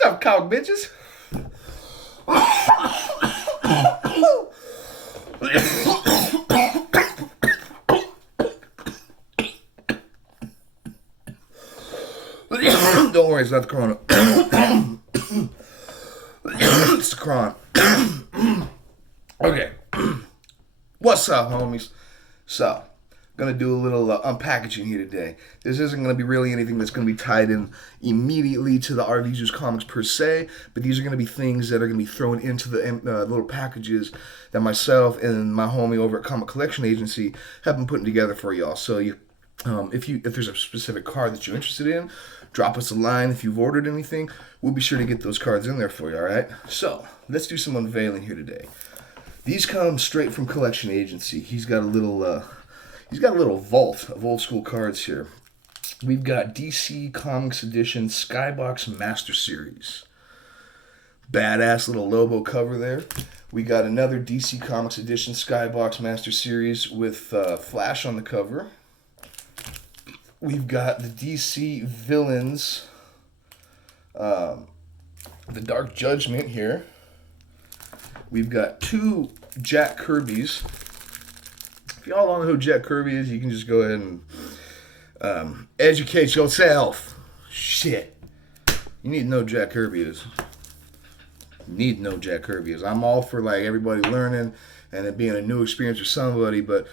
What's up, comic bitches? Don't worry, it's not the corona. It's the corona. Okay. What's up, homies? So, gonna do a little unpackaging here today. This isn't gonna be really anything that's gonna be tied in immediately to the RV Juice comics per se, but these are gonna be things that are gonna be thrown into the little packages that myself and my homie over at Comic Collection Agency have been putting together for y'all. So if there's a specific card that you're interested in, drop us a line. If you've ordered anything, we'll be sure to get those cards in there for you. All right. So let's do some unveiling here today. These come straight from Collection Agency. He's got a little vault of old school cards here. We've got DC Comics Edition Skybox Master Series. Badass little Lobo cover there. We got another DC Comics Edition Skybox Master Series with Flash on the cover. We've got the DC Villains, the Dark Judgment here. We've got two Jack Kirby's. If y'all don't know who Jack Kirby is, you can just go ahead and educate yourself. Shit. You need to know who Jack Kirby is. You need to know who Jack Kirby is. I'm all for like everybody learning and it being a new experience for somebody, but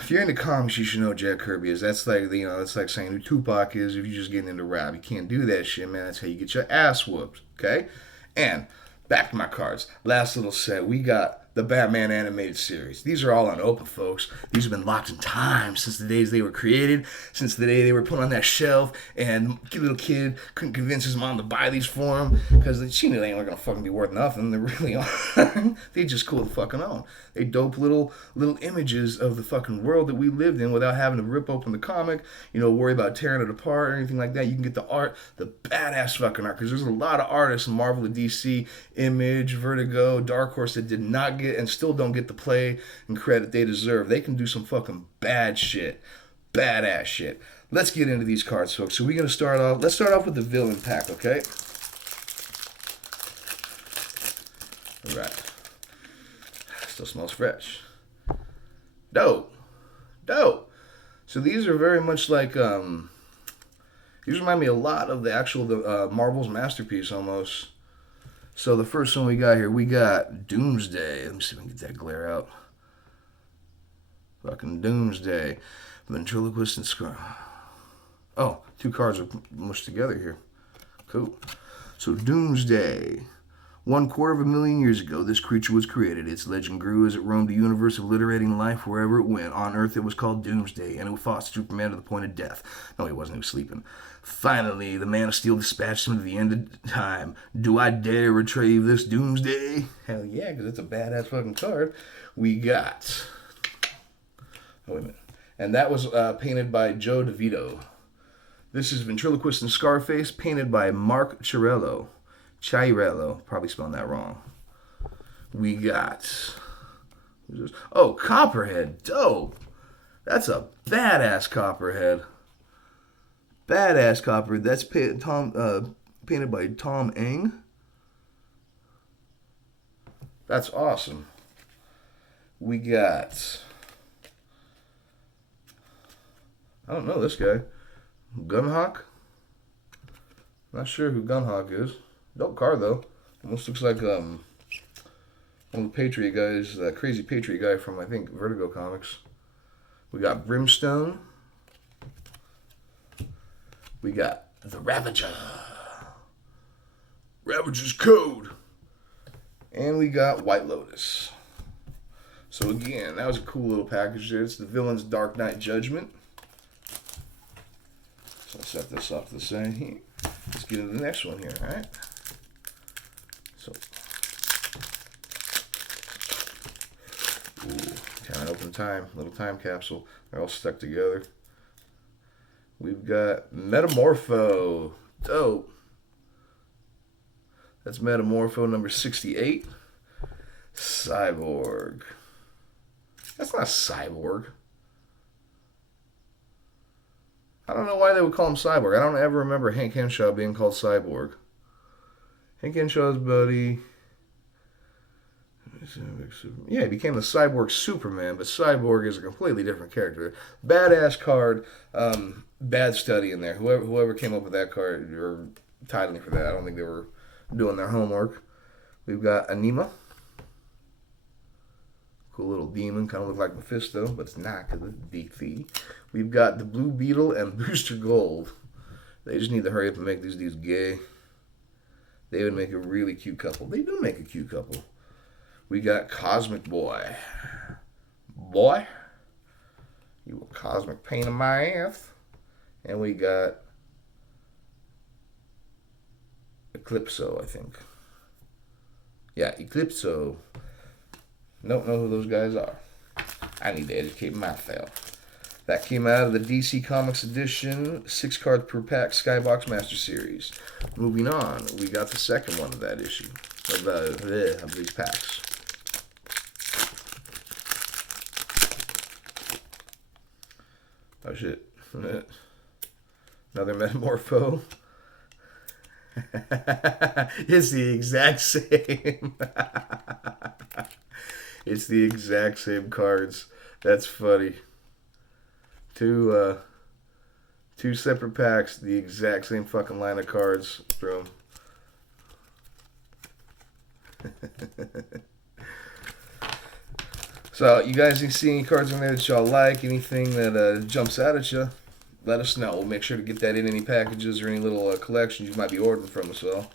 if you're into comics, you should know who Jack Kirby is. That's like, that's like saying who Tupac is if you're just getting into rap. You can't do that shit, man. That's how you get your ass whooped, okay? And back to my cards. Last little set, we got the Batman animated series. These are all unopened, folks. These have been locked in time since the days they were created, since the day they were put on that shelf, and little kid couldn't convince his mom to buy these for him because she knew they weren't gonna fucking be worth nothing. They really aren't. They just cool the fucking own. They dope little images of the fucking world that we lived in without having to rip open the comic, worry about tearing it apart or anything like that. You can get the art, the badass fucking art, because there's a lot of artists in Marvel and DC, Image, Vertigo, Dark Horse that did not get and still don't get the play and credit they deserve. They can do some fucking bad shit. Badass shit. Let's get into these cards, folks. So we're going to start off. Let's start off with the villain pack, okay? All right. Still smells fresh. Dope. So these are very much like, these remind me a lot of the actual Marvel's Masterpiece almost. So the first one we got here, we got Doomsday. Let me see if I can get that glare out. Fucking Doomsday. Ventriloquist and Scar. Oh, two cards are mushed together here. Cool. So Doomsday. 250,000 years ago, this creature was created. Its legend grew as it roamed the universe, obliterating life wherever it went. On Earth, it was called Doomsday, and it fought Superman to the point of death. No, he wasn't. He was sleeping. Finally, the Man of Steel dispatched him to the end of time. Do I dare retrieve this Doomsday? Hell yeah, because it's a badass fucking card. We got... Oh, wait a minute. And that was painted by Joe DeVito. This is Ventriloquist and Scarface, painted by Mark Chiarello. Probably spelling that wrong. We got... Oh, Copperhead. Dope. That's a badass Copperhead. Badass Copperhead. That's painted by Tom Eng. That's awesome. We got... I don't know this guy. Gunhawk? Not sure who Gunhawk is. Dope card though. Almost looks like one of the Patriot guys, that crazy Patriot guy from I think Vertigo Comics. We got Brimstone. We got the Ravager. Ravager's Code. And we got White Lotus. So again, that was a cool little package there. It's the Villain's Dark Knight Judgment. So I'll set this off to the side here. Let's get into the next one here, alright? So, kind of open time, little time capsule. They're all stuck together. We've got Metamorpho. Dope. That's Metamorpho number 68. Cyborg. That's not Cyborg. I don't know why they would call him Cyborg. I don't ever remember Hank Henshaw being called Cyborg. Hank Henshaw's buddy. Yeah, he became the Cyborg Superman, but Cyborg is a completely different character. Badass card, bad study in there. Whoever came up with that card or titling for that, I don't think they were doing their homework. We've got Anima. Cool little demon, kind of look like Mephisto, but it's not because it's DC. We've got the Blue Beetle and Booster Gold. They just need to hurry up and make these dudes gay. They would make a really cute couple. They do make a cute couple. We got Cosmic Boy. Boy, you a cosmic pain in my ass. And we got Eclipso, I think. Yeah, Eclipso. Don't know who those guys are. I need to educate myself. That came out of the DC Comics edition, 6 cards per pack, Skybox Master Series. Moving on, we got the second one of that issue, of these packs. Oh shit. Another Metamorpho. It's the exact same. It's the exact same cards. That's funny. Two separate packs, the exact same fucking line of cards through them. So, you guys see any cards in there that y'all like? Anything that jumps out at you? Let us know. We'll make sure to get that in any packages or any little collections you might be ordering from us all.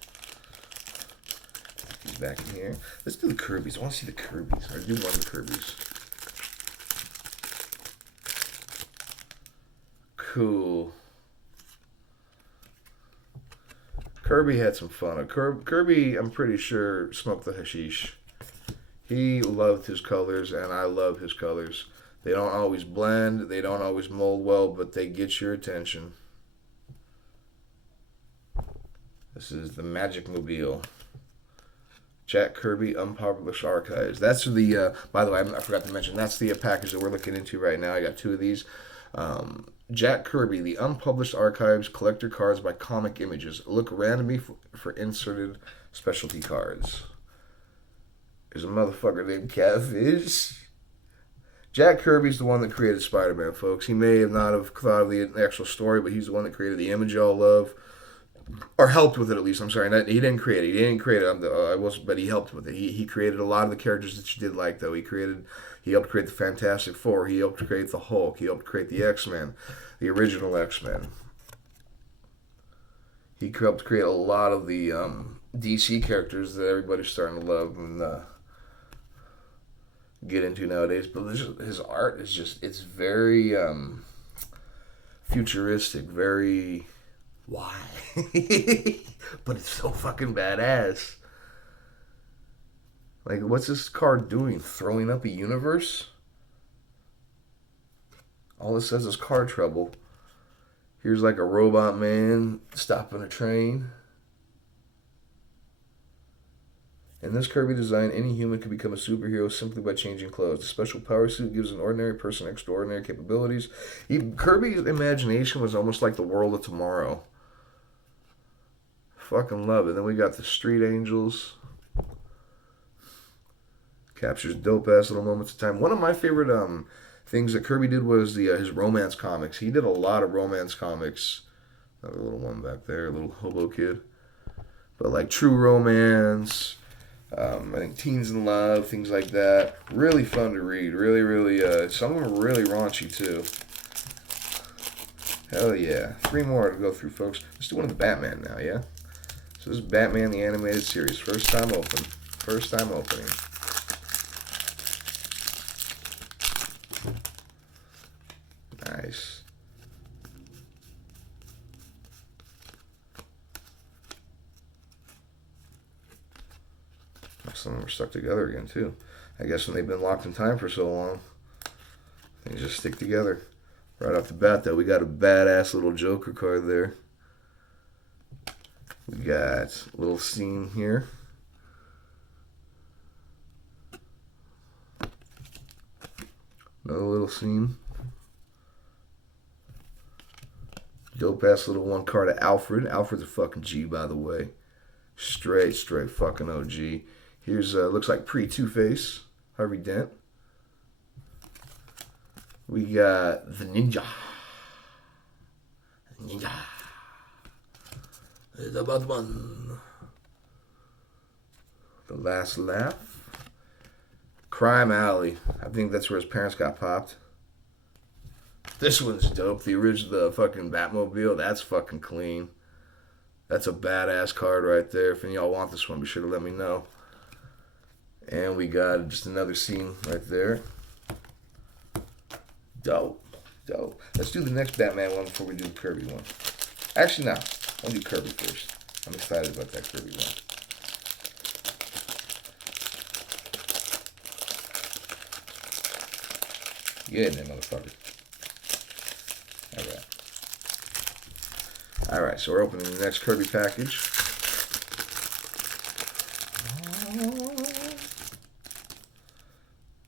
He's back in here. Let's do the Kirby's. I want to see the Kirby's. Or do one of the Kirby's. Cool. Kirby had some fun. Kirby, I'm pretty sure, smoked the hashish. He loved his colors, and I love his colors. They don't always blend, they don't always mold well, but they get your attention. This is the Magic Mobile. Jack Kirby Unpublished Archives. That's the, by the way, I forgot to mention, that's the package that we're looking into right now. I got 2 of these. Jack Kirby, the Unpublished Archives Collector Cards by Comic Images. Look randomly for inserted specialty cards. There's a motherfucker named Catfish. Jack Kirby's the one that created Spider-Man, folks. He may have not have thought of the actual story, but he's the one that created the image y'all love. Or helped with it, at least. I'm sorry. He didn't create it. He didn't create it. But he helped with it. He created a lot of the characters that you did like, though. He helped create the Fantastic Four. He helped create the Hulk. He helped create the X-Men, the original X-Men. He helped create a lot of the DC characters that everybody's starting to love and get into nowadays. But his art is it's very futuristic, very... Why? But it's so fucking badass. Like, what's this card doing? Throwing up a universe? All it says is car trouble. Here's like a robot man stopping a train. In this Kirby design, any human can become a superhero simply by changing clothes. The special power suit gives an ordinary person extraordinary capabilities. Kirby's imagination was almost like the world of tomorrow. Fucking love it. Then we got the Street Angels. Captures dope ass little moments of time. One of my favorite things that Kirby did was his romance comics. He did a lot of romance comics. Another little one back there, a little hobo kid. But like True Romance, I think Teens in Love, things like that. Really fun to read. Really, really. Some of them are really raunchy too. Hell yeah. 3 more to go through, folks. Let's do one of the Batman now, yeah? So this is Batman the Animated Series. First time open. First time opening. Nice. Some of them are stuck together again, too. I guess when they've been locked in time for so long, they just stick together. Right off the bat, though, we got a badass little Joker card there. We got a little scene here. Another little scene. Dope ass little one card of Alfred. Alfred's a fucking G, by the way. Straight fucking OG. Here's, looks like pre-Two-Face, Harvey Dent. We got the Ninja. The Batman. The Last Laugh. Crime Alley. I think that's where his parents got popped. This one's dope. The original, the fucking Batmobile. That's fucking clean. That's a badass card right there. If any of y'all want this one, be sure to let me know. And we got just another scene right there. Dope. Let's do the next Batman one before we do the Kirby one. Actually, no. I'll do Kirby first. I'm excited about that Kirby one. Get in there, motherfucker. Alright, so we're opening the next Kirby package.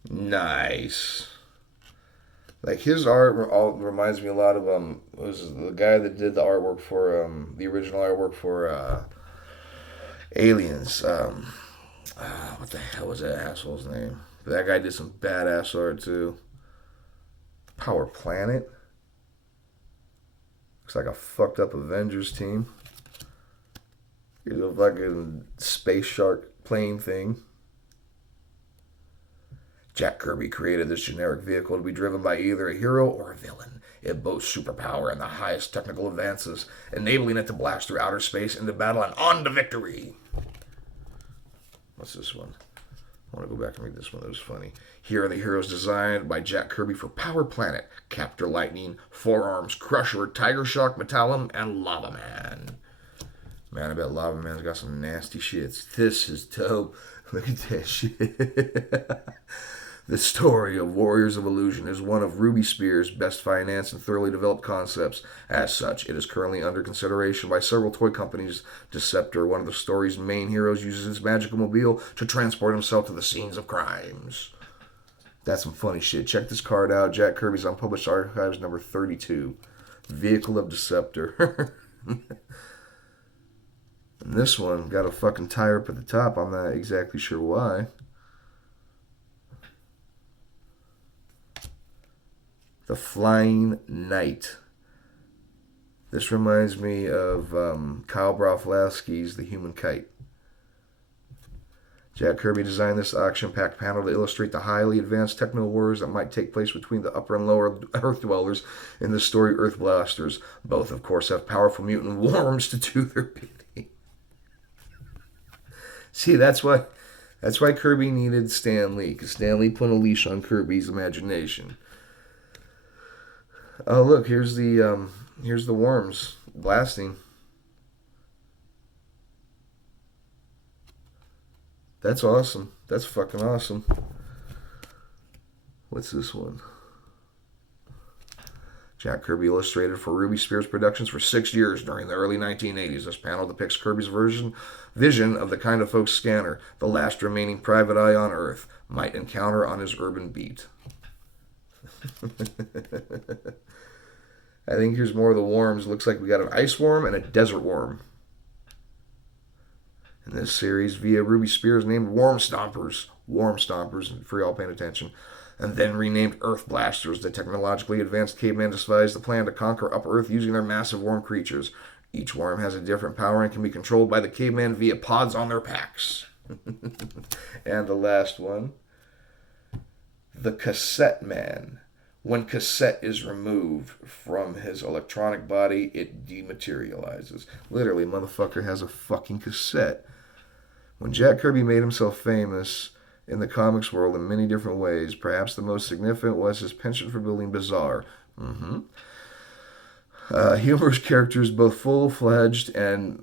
Nice. Like, his art reminds me a lot of was the guy that did the artwork for the original artwork for Aliens. What the hell was that asshole's name? But that guy did some badass art too. Power Planet. Looks like a fucked up Avengers team. Here's a fucking space shark plane thing. Jack Kirby created this generic vehicle to be driven by either a hero or a villain. It boasts superpower and the highest technical advances, enabling it to blast through outer space into battle and on to victory. What's this one? I want to go back and read this one. That was funny. Here are the heroes designed by Jack Kirby for Power Planet, Captor Lightning, Four-Arms, Crusher, Tiger Shark, Metallum, and Lava Man. Man, I bet Lava Man's got some nasty shits. This is dope. Look at that shit. The story of Warriors of Illusion is one of Ruby Spears' best financed and thoroughly developed concepts. As such, it is currently under consideration by several toy companies. Deceptor, one of the story's main heroes, uses his magical mobile to transport himself to the scenes of crimes. That's some funny shit. Check this card out. Jack Kirby's Unpublished Archives number 32. Vehicle of Deceptor. And this one got a fucking tire up at the top. I'm not exactly sure why. The Flying Knight. This reminds me of Kyle Broflovsky's The Human Kite. Jack Kirby designed this action-packed panel to illustrate the highly advanced techno wars that might take place between the upper and lower Earth dwellers in the story Earth Blasters. Both, of course, have powerful mutant worms to do their bidding. See, that's why Kirby needed Stan Lee, because Stan Lee put a leash on Kirby's imagination. Oh, look, here's the worms blasting. That's awesome. That's fucking awesome. What's this one? Jack Kirby illustrated for Ruby Spears Productions for 6 years during the early 1980s. This panel depicts Kirby's vision of the kind of folks Scanner, the last remaining private eye on Earth, might encounter on his urban beat. I think here's more of the worms. Looks like we got an ice worm and a desert worm. In this series, via Ruby Spears named Worm Stompers, for y'all paying attention, and then renamed Earth Blasters. The technologically advanced caveman devised the plan to conquer Upper Earth using their massive worm creatures. Each worm has a different power and can be controlled by the caveman via pods on their packs. And the last one, the Cassette Man. When Cassette is removed from his electronic body, it dematerializes. Literally, motherfucker has a fucking cassette. When Jack Kirby made himself famous in the comics world in many different ways, perhaps the most significant was his penchant for building bizarre, humorous characters, both full-fledged and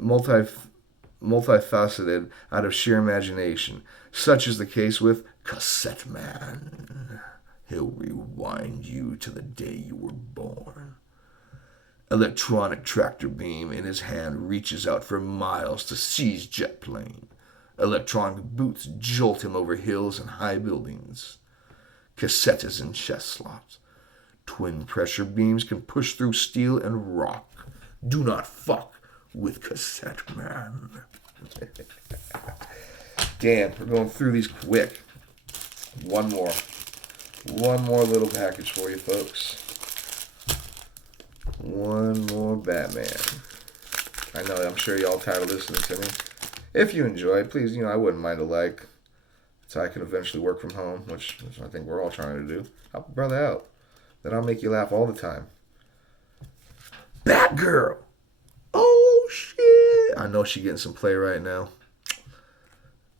multifaceted out of sheer imagination. Such is the case with Cassette Man. He'll rewind you to the day you were born. Electronic tractor beam in his hand reaches out for miles to seize jet plane. Electronic boots jolt him over hills and high buildings. Cassettes in chest slots. Twin pressure beams can push through steel and rock. Do not fuck with Cassette Man. Damn, we're going through these quick. One more. One more little package for you, folks. One more Batman. I know, I'm sure y'all tired of listening to me. If you enjoy, please, I wouldn't mind a like. So I can eventually work from home, which I think we're all trying to do. Help a brother out. Then I'll make you laugh all the time. Batgirl! Oh, shit! I know she's getting some play right now.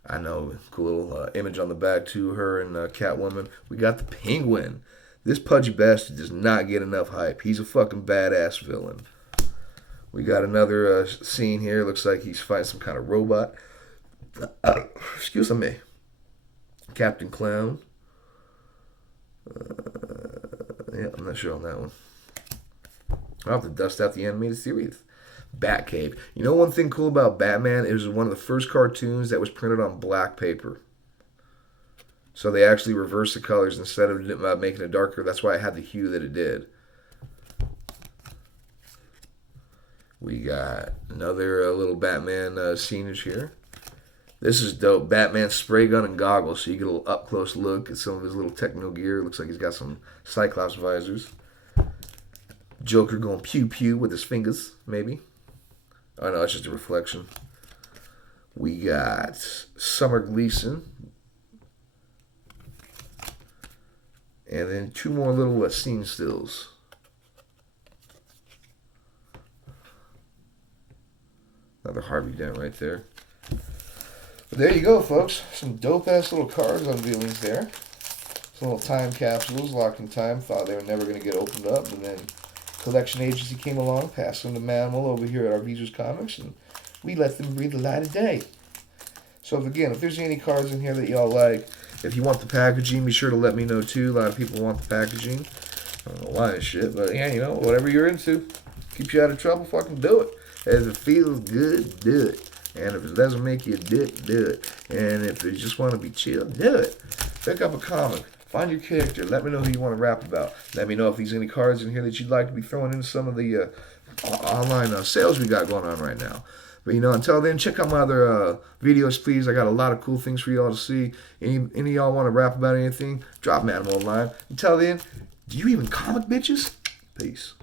I know, cool little image on the back to her and Catwoman. We got the Penguin. This pudgy bastard does not get enough hype. He's a fucking badass villain. We got another scene here. Looks like he's fighting some kind of robot. Excuse me. Captain Clown. Yeah, I'm not sure on that one. I'll have to dust out the animated series. Batcave. You know one thing cool about Batman? It was one of the first cartoons that was printed on black paper. So they actually reversed the colors instead of making it darker. That's why it had the hue that it did. We got another little Batman scenage here. This is dope. Batman spray gun and goggles, so you get a little up-close look at some of his little techno gear. Looks like he's got some Cyclops visors. Joker going pew-pew with his fingers, maybe. Oh, no, it's just a reflection. We got Summer Gleason. And then two more little scene stills. Another Harvey Dent right there. But there you go, folks. Some dope-ass little cards unveilings there. Some little time capsules locked in time. Thought they were never going to get opened up. And then collection agency came along, passed them to Manimal over here at RVZers Comics, and we let them breathe the light of day. So, again, if there's any cards in here that y'all like, if you want the packaging, be sure to let me know, too. A lot of people want the packaging. I don't know why and shit, but, yeah, whatever you're into. Keeps you out of trouble, fucking do it. If it feels good, do it. And if it doesn't make you a dick, do it. And if you just want to be chill, do it. Pick up a comic. Find your character. Let me know who you want to rap about. Let me know if there's any cards in here that you'd like to be throwing into some of the online sales we got going on right now. But, until then, check out my other videos, please. I got a lot of cool things for y'all to see. Any of y'all want to rap about anything, drop Manimal online. Until then, do you even comic, bitches? Peace.